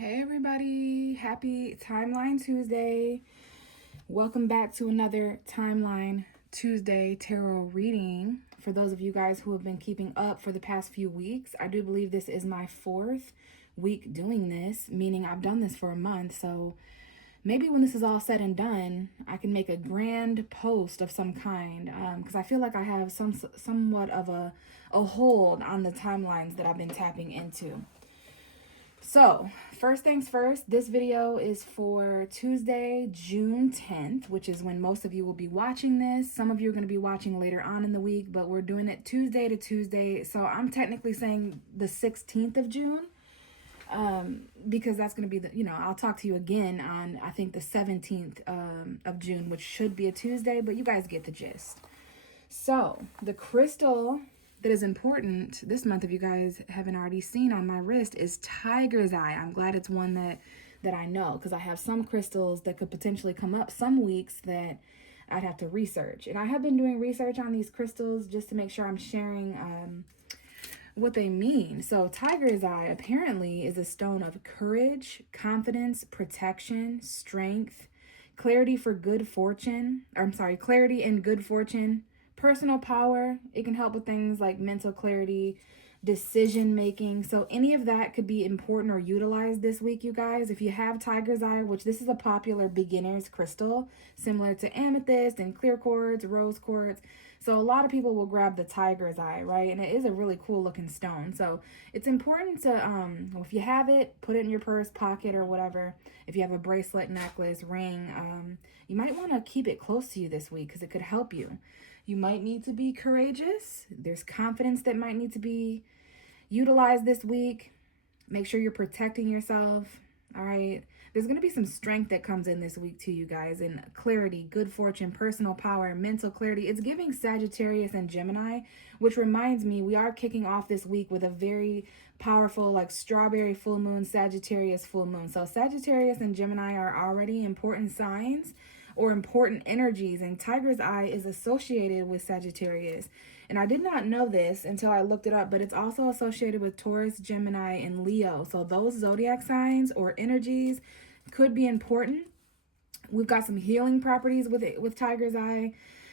Hey everybody, happy Timeline Tuesday. Welcome back to another Timeline Tuesday tarot reading. For those of you guys who have been keeping up for the past few weeks, I do believe this is my 4th week doing this, meaning I've done this for a month. So maybe when this is all said and done, I can make a grand post of some kind, because I feel like I have somewhat of a hold on the timelines that I've been tapping into. So, first things first, this video is for Tuesday, June 10th, which is when most of you will be watching this. Some of you are going to be watching later on in the week, but we're doing it Tuesday to Tuesday. So, I'm technically saying the 16th of June, because that's going to be I'll talk to you again on, I think, the 17th of June, which should be a Tuesday, but you guys get the gist. So, the crystal that is important this month, if you guys haven't already seen on my wrist, is Tiger's Eye. I'm glad it's one that I know, because I have some crystals that could potentially come up some weeks that I'd have to research. And I have been doing research on these crystals just to make sure I'm sharing what they mean. So Tiger's Eye apparently is a stone of courage, confidence, protection, strength, clarity and good fortune, personal power. It can help with things like mental clarity, decision making. So any of that could be important or utilized this week, you guys. If you have Tiger's Eye, which this is a popular beginner's crystal, similar to amethyst and clear quartz, rose quartz. So a lot of people will grab the Tiger's Eye, right? And it is a really cool looking stone. So it's important to, if you have it, put it in your purse, pocket, or whatever. If you have a bracelet, necklace, ring, you might want to keep it close to you this week because it could help you. You might need to be courageous. There's confidence that might need to be utilized this week. Make sure you're protecting yourself. All right. There's going to be some strength that comes in this week too, you guys, and clarity, good fortune, personal power, mental clarity. It's giving Sagittarius and Gemini, which reminds me, we are kicking off this week with a very powerful, like, strawberry full moon, Sagittarius full moon. So Sagittarius and Gemini are already important signs or important energies, and Tiger's Eye is associated with Sagittarius. And I did not know this until I looked it up, but it's also associated with Taurus, Gemini, and Leo. So those zodiac signs or energies could be important. We've got some healing properties with Tiger's Eye.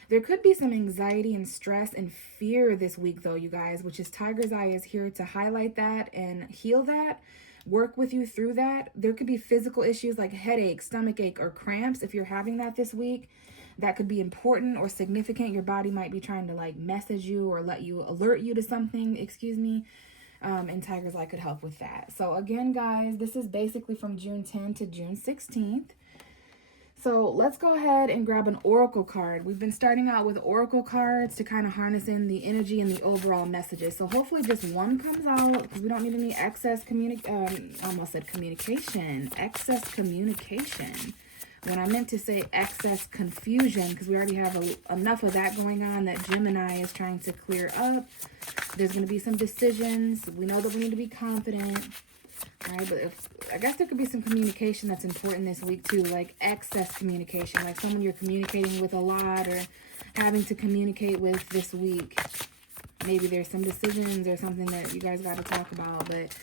There could be some anxiety and stress and fear this week, though, you guys, which is Tiger's Eye is here to highlight that and heal that, work with you through that. There could be physical issues like headache, stomach ache, or cramps. If you're having that this week, that could be important or significant. Your body might be trying to like message you or alert you to something, and Tiger's Eye could help with that. So again, guys, this is basically from June 10th to June 16th. So let's go ahead and grab an oracle card. We've been starting out with oracle cards to kind of harness in the energy and the overall messages. So hopefully just one comes out, because we don't need any excess communication. When I meant to say excess confusion, because we already have enough of that going on that Gemini is trying to clear up. There's going to be some decisions. We know that we need to be confident. All right, but I guess there could be some communication that's important this week too, like excess communication, like someone you're communicating with a lot or having to communicate with this week. Maybe there's some decisions or something that you guys got to talk about. But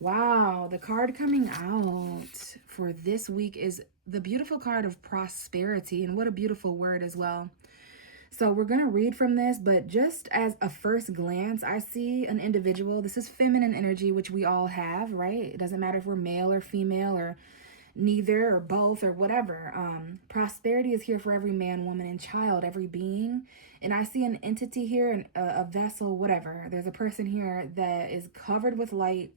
wow, the card coming out for this week is the beautiful card of prosperity, and what a beautiful word as well. So we're going to read from this, but just as a first glance, I see an individual. This is feminine energy, which we all have, right? It doesn't matter if we're male or female or neither or both or whatever. Prosperity is here for every man, woman, and child, every being. And I see an entity here, a vessel, whatever. There's a person here that is covered with light.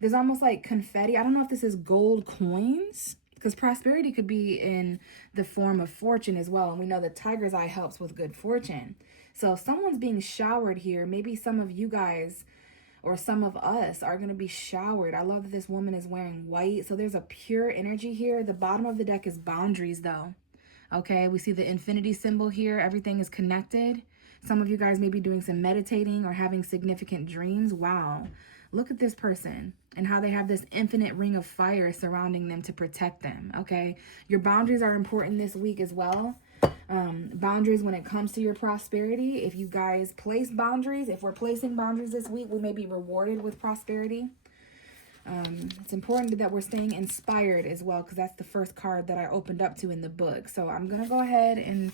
There's almost like confetti. I don't know if this is gold coins, because prosperity could be in the form of fortune as well. And we know that Tiger's Eye helps with good fortune. So if someone's being showered here, maybe some of you guys or some of us are going to be showered. I love that this woman is wearing white. So there's a pure energy here. The bottom of the deck is boundaries, though. Okay, we see the infinity symbol here. Everything is connected. Some of you guys may be doing some meditating or having significant dreams. Wow. Look at this person and how they have this infinite ring of fire surrounding them to protect them, okay? Your boundaries are important this week as well. Boundaries when it comes to your prosperity. If you guys place boundaries, if we're placing boundaries this week, we may be rewarded with prosperity. It's important that we're staying inspired as well, because that's the first card that I opened up to in the book. So I'm going to go ahead and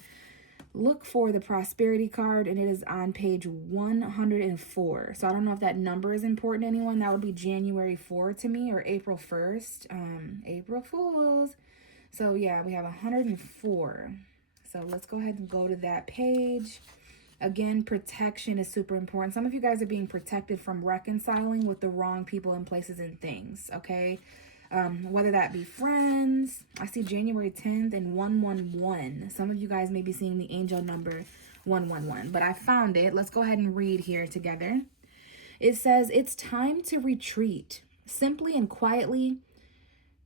look for the prosperity card, and it is on page 104. So I don't know if that number is important to anyone. That would be January 4 to me, or April 1st. April Fools. So yeah, we have 104. So let's go ahead and go to that page. Again, protection is super important. Some of you guys are being protected from reconciling with the wrong people and places and things, okay? Whether that be friends. I see January 10th and 111. Some of you guys may be seeing the angel number 111, but I found it. Let's go ahead and read here together. It says, it's time to retreat. Simply and quietly.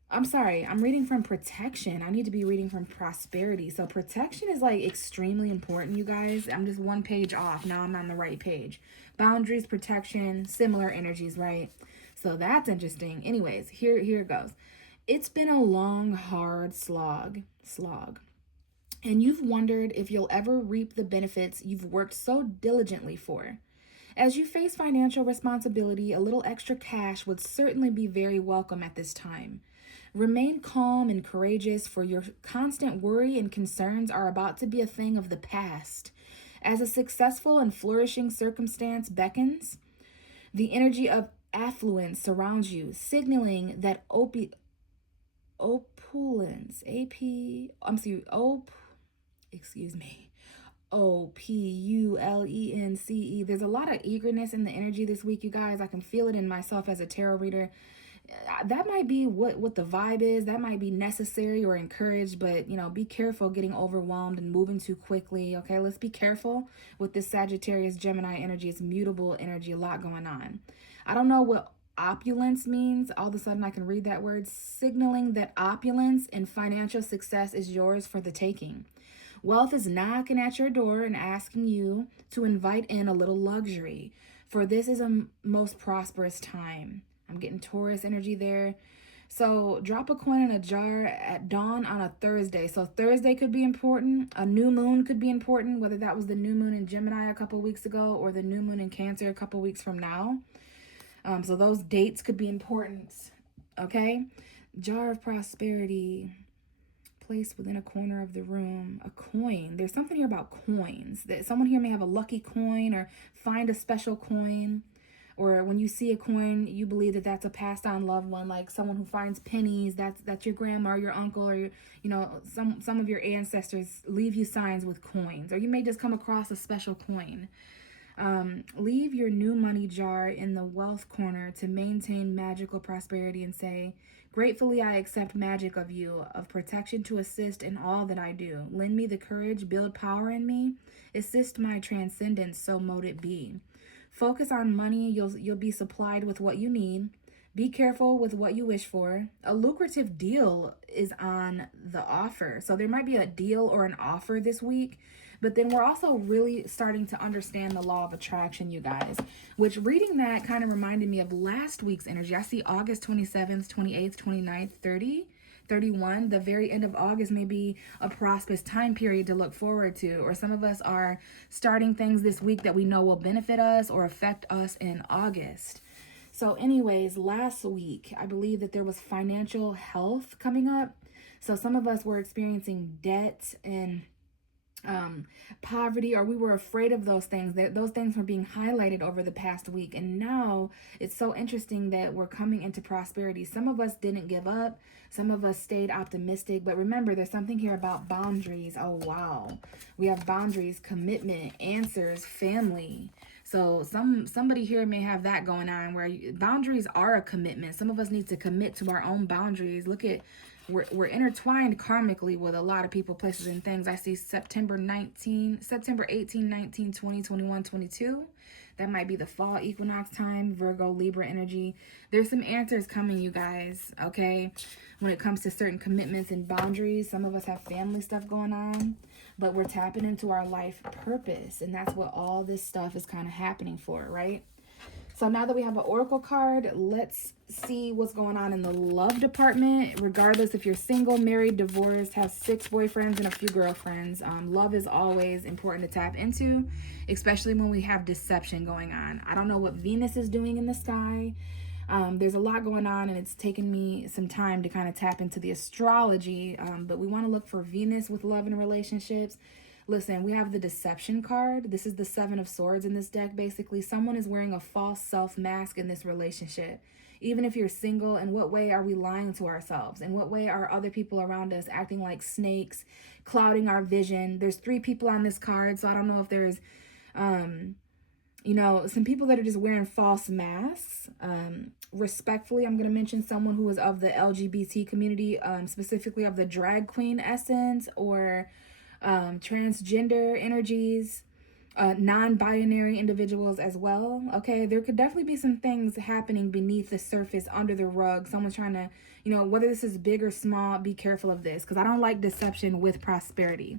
I'm sorry, I'm reading from protection. I need to be reading from prosperity. So protection is like extremely important, you guys. I'm just one page off. Now I'm on the right page. Boundaries, protection, similar energies, right? So that's interesting. Anyways, here it goes. It's been a long, hard slog. And you've wondered if you'll ever reap the benefits you've worked so diligently for. As you face financial responsibility, a little extra cash would certainly be very welcome at this time. Remain calm and courageous, for your constant worry and concerns are about to be a thing of the past. As a successful and flourishing circumstance beckons, the energy of affluence surrounds you, signaling that opulence, opulence. There's a lot of eagerness in the energy this week, you guys. I can feel it in myself as a tarot reader. That might be what the vibe is. That might be necessary or encouraged, but be careful getting overwhelmed and moving too quickly. Okay, let's be careful with this Sagittarius Gemini energy. It's mutable energy, a lot going on. I don't know what opulence means. All of a sudden I can read that word, signaling that opulence and financial success is yours for the taking. Wealth is knocking at your door and asking you to invite in a little luxury, for this is a most prosperous time. I'm getting Taurus energy there. So drop a coin in a jar at dawn on a Thursday. So Thursday could be important. A new moon could be important, whether that was the new moon in Gemini a couple weeks ago or the new moon in Cancer a couple weeks from now. So those dates could be important. Okay. Jar of prosperity. Placed within a corner of the room. A coin. There's something here about coins. That someone here may have a lucky coin or find a special coin. Or when you see a coin, you believe that that's a passed on loved one, like someone who finds pennies. That's your grandma or your uncle, or some of your ancestors leave you signs with coins. Or you may just come across a special coin. Leave your new money jar in the wealth corner to maintain magical prosperity and say, gratefully I accept magic of you, of protection to assist in all that I do. Lend me the courage, build power in me, assist my transcendence, so mote it be. Focus on money. You'll be supplied with what you need. Be careful with what you wish for. A lucrative deal is on the offer. So there might be a deal or an offer this week. But then we're also really starting to understand the law of attraction, you guys. Which reading that kind of reminded me of last week's energy. I see August 27th, 28th, 29th, 30. 31, the very end of August may be a prosperous time period to look forward to, or some of us are starting things this week that we know will benefit us or affect us in August. So anyways, last week I believe that there was financial health coming up. So some of us were experiencing debt and poverty, or we were afraid of those things. Those things were being highlighted over the past week, and now it's so interesting that we're coming into prosperity. Some of us didn't give up, some of us stayed optimistic, but remember, there's something here about boundaries. Oh wow, we have boundaries, commitment, answers, family. So somebody here may have that going on, where boundaries are a commitment. Some of us need to commit to our own boundaries. Look at, we're intertwined karmically with a lot of people, places, and things. I see September 18, 19, 20, 21, 22. That might be the fall equinox time, Virgo, Libra energy. There's some answers coming, you guys, okay? When it comes to certain commitments and boundaries, some of us have family stuff going on, but we're tapping into our life purpose, and that's what all this stuff is kind of happening for, right? So now that we have an oracle card, let's see what's going on in the love department. Regardless if you're single, married, divorced, have 6 boyfriends and a few girlfriends, love is always important to tap into, especially when we have deception going on. I don't know what Venus is doing in the sky. There's a lot going on, and it's taken me some time to kind of tap into the astrology. But we want to look for Venus with love and relationships. Listen, we have the deception card. This is the Seven of Swords in this deck. Basically, someone is wearing a false self mask in this relationship. Even if you're single, in what way are we lying to ourselves? In what way are other people around us acting like snakes, clouding our vision? There's 3 people on this card, so I don't know if there's some people that are just wearing false masks. Respectfully, I'm going to mention someone who is of the LGBT community, specifically of the drag queen essence, or transgender energies, non-binary individuals as well. Okay, there could definitely be some things happening beneath the surface, under the rug. Someone's trying to, whether this is big or small, be careful of this, because I don't like deception with prosperity.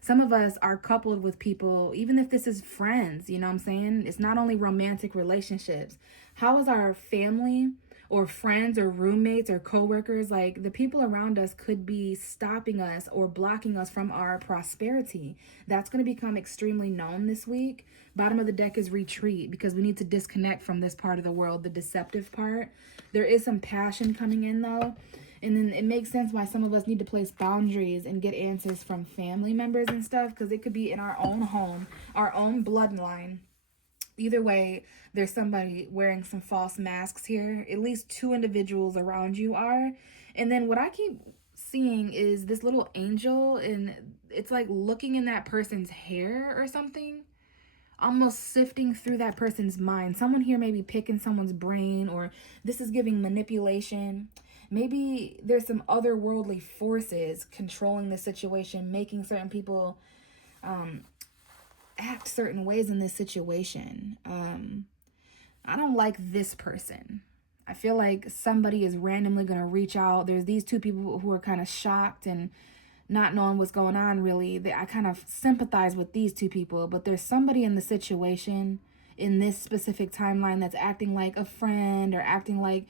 Some of us are coupled with people, even if this is friends, you know what I'm saying? It's not only romantic relationships. How is our family or friends or roommates or coworkers, like the people around us could be stopping us or blocking us from our prosperity? That's going to become extremely known this week. Bottom of the deck is retreat, because we need to disconnect from this part of the world, the deceptive part. There is some passion coming in though. And then it makes sense why some of us need to place boundaries and get answers from family members and stuff, because it could be in our own home, our own bloodline. Either way, there's somebody wearing some false masks here. At least 2 individuals around you are. And then what I keep seeing is this little angel, and it's like looking in that person's hair or something, almost sifting through that person's mind. Someone here may be picking someone's brain, or this is giving manipulation. Maybe there's some otherworldly forces controlling the situation, making certain people act certain ways in this situation. I don't like this person. I feel like somebody is randomly going to reach out. There's these 2 people who are kind of shocked and not knowing what's going on, really. I kind of sympathize with these 2 people, but there's somebody in the situation in this specific timeline that's acting like a friend, or acting like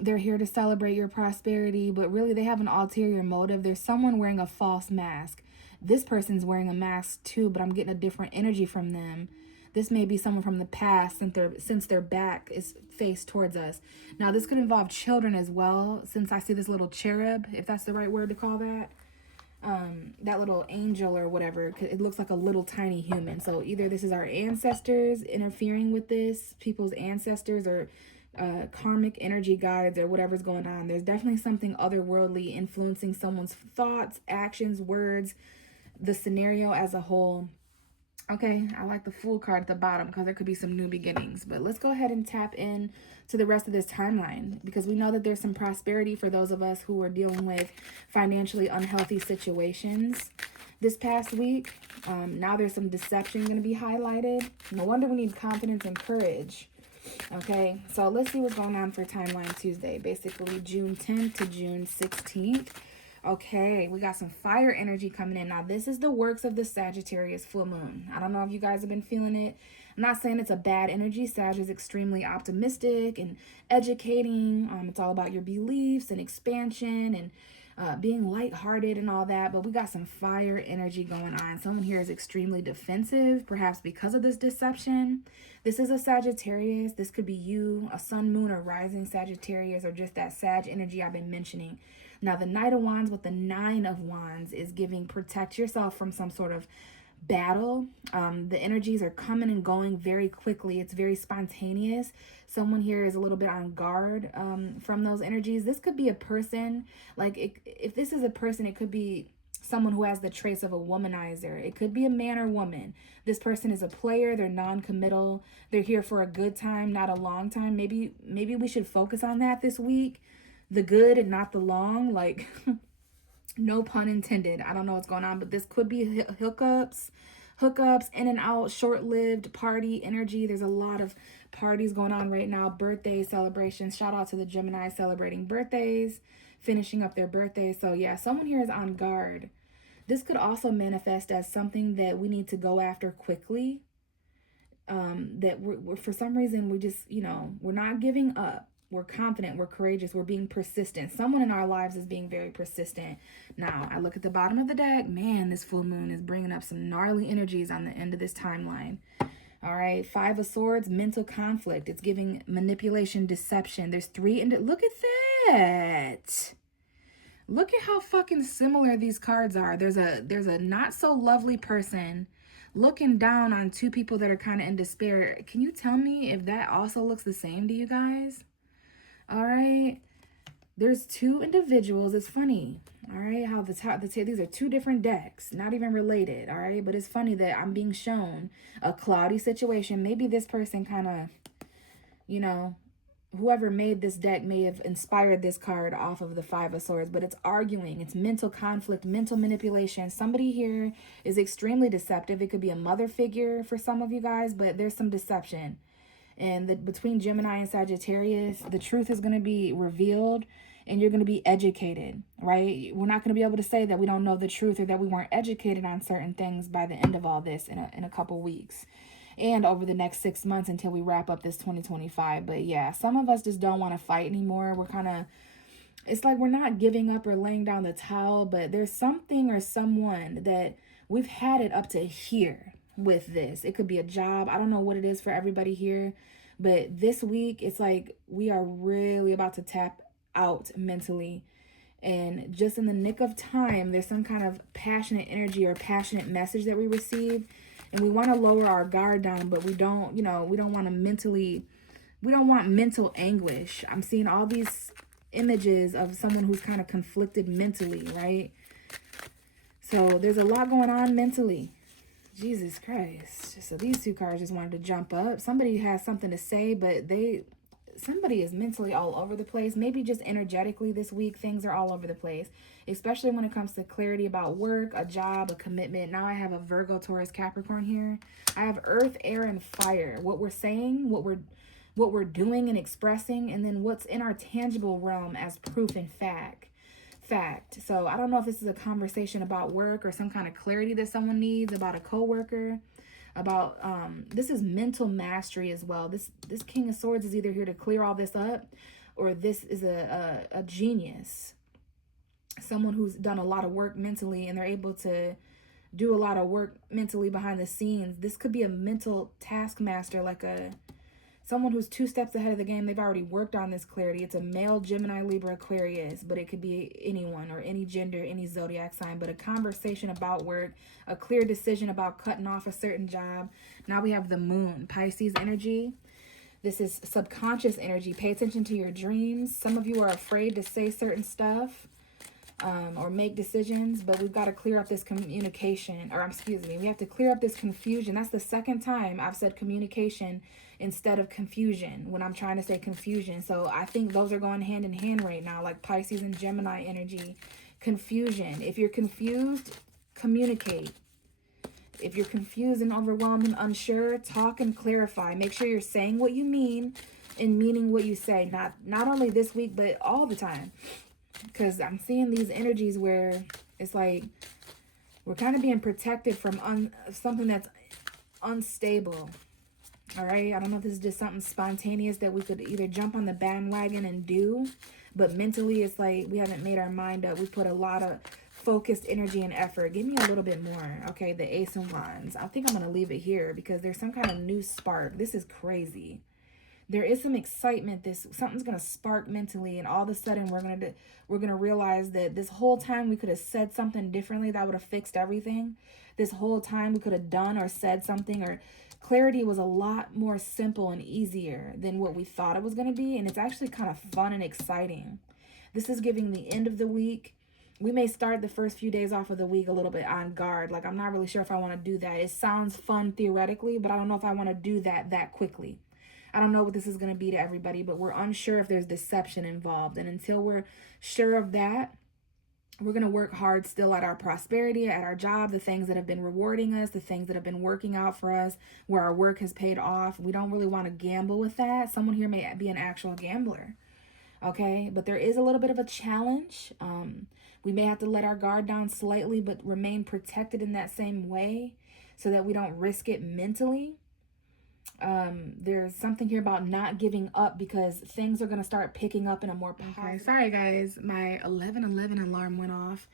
they're here to celebrate your prosperity, but really they have an ulterior motive. There's someone wearing a false mask. This person's wearing a mask too, but I'm getting a different energy from them. This may be someone from the past, since their back is faced towards us. Now, this could involve children as well, since I see this little cherub, if that's the right word to call that. That little angel or whatever, it looks like a little tiny human. So either this is our ancestors interfering with this, people's ancestors, or karmic energy guides, or whatever's going on. There's definitely something otherworldly influencing someone's thoughts, actions, words, the scenario as a whole. Okay, I like the Fool card at the bottom, because there could be some new beginnings. But let's go ahead and tap in to the rest of this timeline, because we know that there's some prosperity for those of us who are dealing with financially unhealthy situations this past week. Now there's some deception going to be highlighted. No wonder we need confidence and courage. Okay, so let's see what's going on for Timeline Tuesday. Basically, June 10th to June 16th. Okay, we got some fire energy coming in. Now, this is the works of the Sagittarius full moon. I don't know if you guys have been feeling it. I'm not saying it's a bad energy. Sag is extremely optimistic and educating. It's all about your beliefs and expansion and being lighthearted and all that. But we got some fire energy going on. Someone here is extremely defensive, perhaps because of this deception. This is a Sagittarius. This could be you, a sun, moon, or rising Sagittarius, or just that Sag energy I've been mentioning. Now, the Knight of Wands with the 9 of Wands is giving protect yourself from some sort of battle. The energies are coming and going very quickly. It's very spontaneous. Someone here is a little bit on guard from those energies. This could be a person. Like, if this is a person, it could be someone who has the traits of a womanizer. It could be a man or woman. This person is a player. They're non-committal. They're here for a good time, not a long time. Maybe we should focus on that this week. The good and not the long, like, no pun intended. I don't know what's going on, but this could be hookups, in and out, short-lived party energy. There's a lot of parties going on right now, birthday celebrations. Shout out to the Gemini celebrating birthdays, finishing up their birthdays. So yeah, someone here is on guard. This could also manifest as something that we need to go after quickly. That we're for some reason, we just, we're not giving up. We're confident, we're courageous, we're being persistent. Someone in our lives is being very persistent. Now, I look at the bottom of the deck. Man, this full moon is bringing up some gnarly energies on the end of this timeline. All right, Five of Swords, mental conflict. It's giving manipulation, deception. There's three, and look at that. Look at how fucking similar these cards are. There's a not so lovely person looking down on two people that are kind of in despair. Can you tell me if that also looks the same to you guys? All right. There's two individuals. It's funny. All right, how these are two different decks, not even related. All right, but it's funny that I'm being shown a cloudy situation. Maybe this person kind of, you know, whoever made this deck may have inspired this card off of the Five of Swords, but it's arguing, it's mental conflict, mental manipulation. Somebody here is extremely deceptive. It could be a mother figure for some of you guys, but there's some deception. And between Gemini and Sagittarius, the truth is going to be revealed, and you're going to be educated, right? We're not going to be able to say that we don't know the truth or that we weren't educated on certain things by the end of all this in a couple weeks and over the next 6 months until we wrap up this 2025. But yeah, some of us just don't want to fight anymore. We're kind of, it's like we're not giving up or laying down the towel, but there's something or someone that we've had it up to here with this. It could be a job. I don't know what it is for everybody here, but this week it's like we are really about to tap out mentally, and just in the nick of time there's some kind of passionate energy or passionate message that we receive, and we want to lower our guard down, but we don't, we don't want mental anguish. I'm seeing all these images of someone who's kind of conflicted mentally, right? So there's a lot going on mentally. Jesus Christ. So these two cards just wanted to jump up. Somebody has something to say, but somebody is mentally all over the place. Maybe just energetically this week, things are all over the place, especially when it comes to clarity about work, a job, a commitment. Now I have a Virgo, Taurus, Capricorn here. I have earth, air, and fire. What we're saying, what we're doing and expressing, and then what's in our tangible realm as proof and fact. So I don't know if this is a conversation about work or some kind of clarity that someone needs about a coworker. About this is mental mastery as well. This King of Swords is either here to clear all this up, or this is a genius, someone who's done a lot of work mentally and they're able to do a lot of work mentally behind the scenes. This could be a mental taskmaster, like someone who's 2 steps ahead of the game. They've already worked on this clarity. It's a male, Gemini, Libra, Aquarius, but it could be anyone or any gender, any zodiac sign. But a conversation about work, a clear decision about cutting off a certain job. Now we have the Moon, Pisces energy. This is subconscious energy. Pay attention to your dreams. Some of you are afraid to say certain stuff or make decisions, but we've got to clear up this communication, or excuse me, we have to clear up this confusion. That's the second time I've said communication instead of confusion when I'm trying to say confusion. So I think those are going hand in hand right now, like Pisces and Gemini energy. Confusion. If you're confused, communicate. If you're confused and overwhelmed and unsure, talk and clarify. Make sure you're saying what you mean and meaning what you say. Not only this week, but all the time. Because I'm seeing these energies where it's like we're kind of being protected from something that's unstable. All right, I don't know if this is just something spontaneous that we could either jump on the bandwagon and do, but mentally it's like we haven't made our mind up. We put a lot of focused energy and effort. Give me a little bit more. Okay, the Ace of Wands. I think I'm going to leave it here because there's some kind of new spark. This is crazy. There is some excitement. Something's going to spark mentally, and all of a sudden we're going to realize that this whole time we could have said something differently that would have fixed everything. This whole time we could have done or said something, or clarity was a lot more simple and easier than what we thought it was going to be, and it's actually kind of fun and exciting. This is giving the end of the week. We may start the first few days off of the week a little bit on guard. Like, I'm not really sure if I want to do that. It sounds fun theoretically, but I don't know if I want to do that quickly. I don't know what this is going to be to everybody, but we're unsure if there's deception involved. And until we're sure of that, we're going to work hard still at our prosperity, at our job, the things that have been rewarding us, the things that have been working out for us, where our work has paid off. We don't really want to gamble with that. Someone here may be an actual gambler. Okay, but there is a little bit of a challenge. We may have to let our guard down slightly, but remain protected in that same way so that we don't risk it mentally. There's something here about not giving up because things are going to start picking up in a more positive. Okay, sorry guys, my 11:11 alarm went off.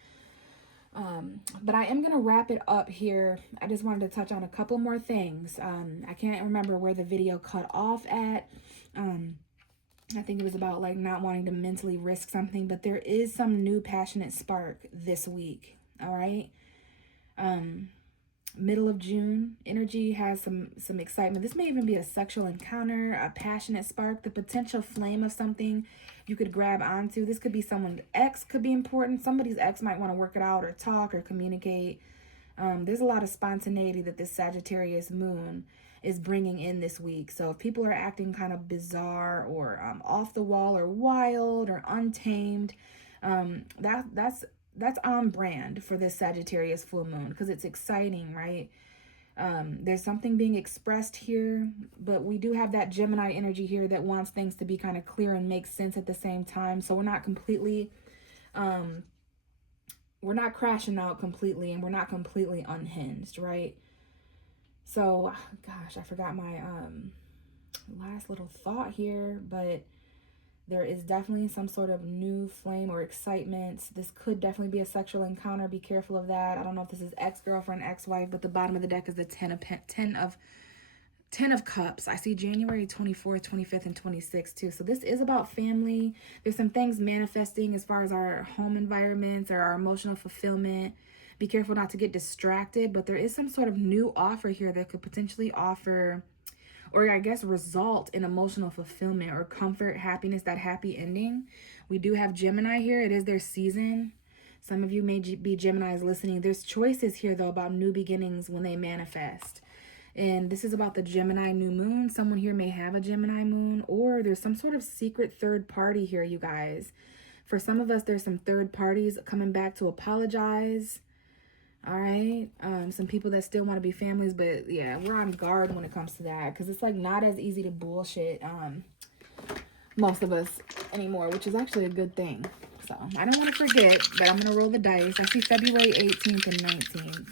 But I am going to wrap it up here. I just wanted to touch on a couple more things. I can't remember where the video cut off at. I think it was about like not wanting to mentally risk something, but there is some new passionate spark this week. All right. Middle of June, energy has some excitement. This may even be a sexual encounter, a passionate spark, the potential flame of something you could grab onto. This could be someone's ex, could be important. Somebody's ex might want to work it out or talk or communicate. There's a lot of spontaneity that this Sagittarius moon is bringing in this week. So if people are acting kind of bizarre or off the wall or wild or untamed, that's on brand for this Sagittarius full moon because it's exciting, right? There's something being expressed here, but we do have that Gemini energy here that wants things to be kind of clear and make sense at the same time. So we're not completely, we're not crashing out completely, and we're not completely unhinged, right? So, gosh, I forgot my last little thought here, but there is definitely some sort of new flame or excitement. This could definitely be a sexual encounter. Be careful of that. I don't know if this is ex-girlfriend, ex-wife, but the bottom of the deck is the Ten of Cups. I see January 24th, 25th, and 26th too. So this is about family. There's some things manifesting as far as our home environments or our emotional fulfillment. Be careful not to get distracted, but there is some sort of new offer here that could potentially offer, or I guess result in emotional fulfillment or comfort, happiness, that happy ending. We do have Gemini here. It is their season. Some of you may be Geminis listening. There's choices here, though, about new beginnings when they manifest. And this is about the Gemini new moon. Someone here may have a Gemini moon, or there's some sort of secret third party here, you guys. For some of us, there's some third parties coming back to apologize. All right. Some people that still want to be families, but yeah, we're on guard when it comes to that because it's like not as easy to bullshit most of us anymore, which is actually a good thing. So I don't want to forget that I'm going to roll the dice. I see February 18th and 19th.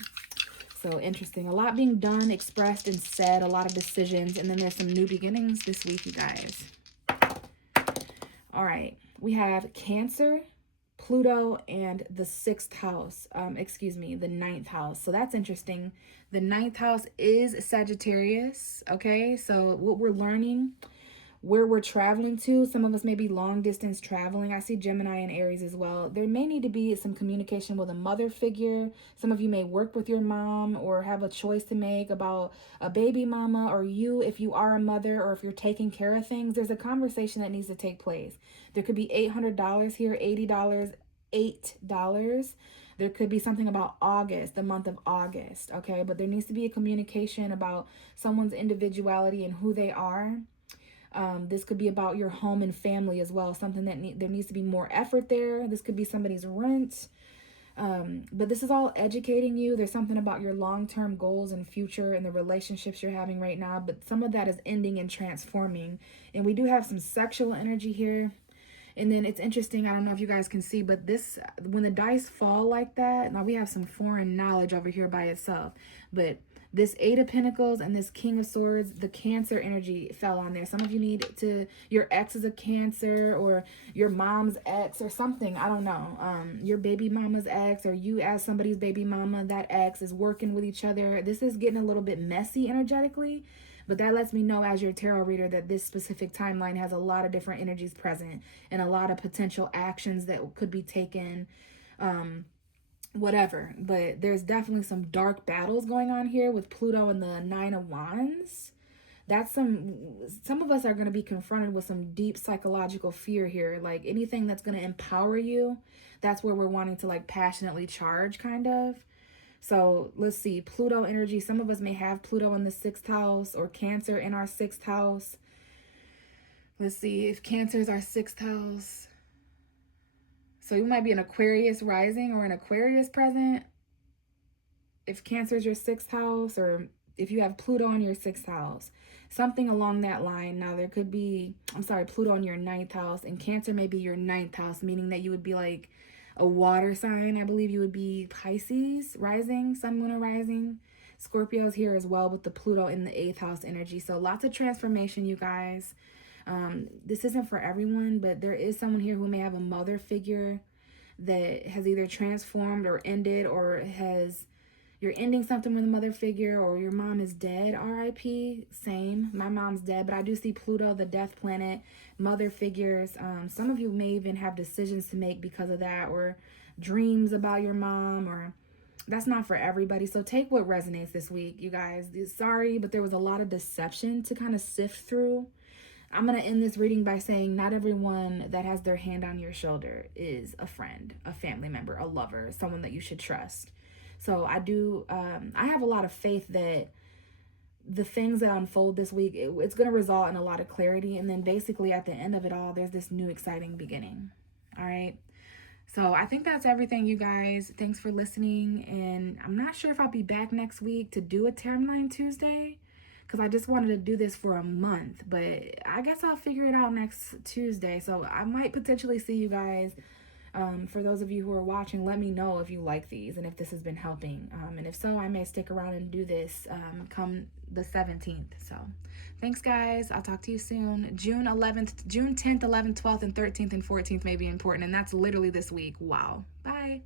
So interesting. A lot being done, expressed, and said. A lot of decisions. And then there's some new beginnings this week, you guys. All right. We have Cancer, Pluto, and the 6th house. The 9th house. So that's interesting. The 9th house is Sagittarius. Okay. So what we're learning, where we're traveling to, some of us may be long distance traveling. I see Gemini and Aries as well. There may need to be some communication with a mother figure. Some of you may work with your mom or have a choice to make about a baby mama, or you, if you are a mother, or if you're taking care of things. There's a conversation that needs to take place. There could be $800 here, $80, $8. There could be something about August, the month of August, okay? But there needs to be a communication about someone's individuality and who they are. This could be about your home and family as well. Something that there needs to be more effort there. This could be somebody's rent. But this is all educating you. There's something about your long-term goals and future and the relationships you're having right now. But some of that is ending and transforming. And we do have some sexual energy here. And then it's interesting, I don't know if you guys can see, but this, when the dice fall like that, now we have some foreign knowledge over here by itself. But this 8 of Pentacles and this King of Swords, the Cancer energy fell on there. Some of you need to, your ex is a Cancer, or your mom's ex or something. I don't know. Your baby mama's ex, or you as somebody's baby mama, that ex is working with each other. This is getting a little bit messy energetically. But that lets me know as your tarot reader that this specific timeline has a lot of different energies present and a lot of potential actions that could be taken, whatever. But there's definitely some dark battles going on here with Pluto and the 9 of Wands. That's some of us are going to be confronted with some deep psychological fear here. Like anything that's going to empower you, that's where we're wanting to like passionately charge kind of. So let's see, Pluto energy. Some of us may have Pluto in the 6th house or Cancer in our 6th house. Let's see if Cancer is our 6th house. So you might be an Aquarius rising or an Aquarius present. If Cancer is your 6th house, or if you have Pluto in your 6th house, something along that line. Now there could be, Pluto in your 9th house, and Cancer may be your 9th house, meaning that you would be like a water sign. I believe you would be Pisces rising, Sun, Moon, or rising. Scorpio's here as well with the Pluto in the 8th house energy. So lots of transformation, you guys. This isn't for everyone, but there is someone here who may have a mother figure that has either transformed or ended, or you're ending something with a mother figure, or your mom is dead, RIP. Same, my mom's dead, but I do see Pluto, the death planet, mother figures. Some of you may even have decisions to make because of that, or dreams about your mom, or that's not for everybody. So take what resonates this week, you guys. Sorry, but there was a lot of deception to kind of sift through. I'm going to end this reading by saying not everyone that has their hand on your shoulder is a friend, a family member, a lover, someone that you should trust. So I have a lot of faith that the things that unfold this week, it's going to result in a lot of clarity. And then basically at the end of it all, there's this new exciting beginning. All right. So I think that's everything, you guys. Thanks for listening. And I'm not sure if I'll be back next week to do a Timeline Tuesday, because I just wanted to do this for a month. But I guess I'll figure it out next Tuesday. So I might potentially see you guys. For those of you who are watching, let me know if you like these and if this has been helping. And if so, I may stick around and do this come the 17th. So thanks, guys. I'll talk to you soon. June 10th, 11th, 12th, and 13th and 14th may be important. And that's literally this week. Wow. Bye.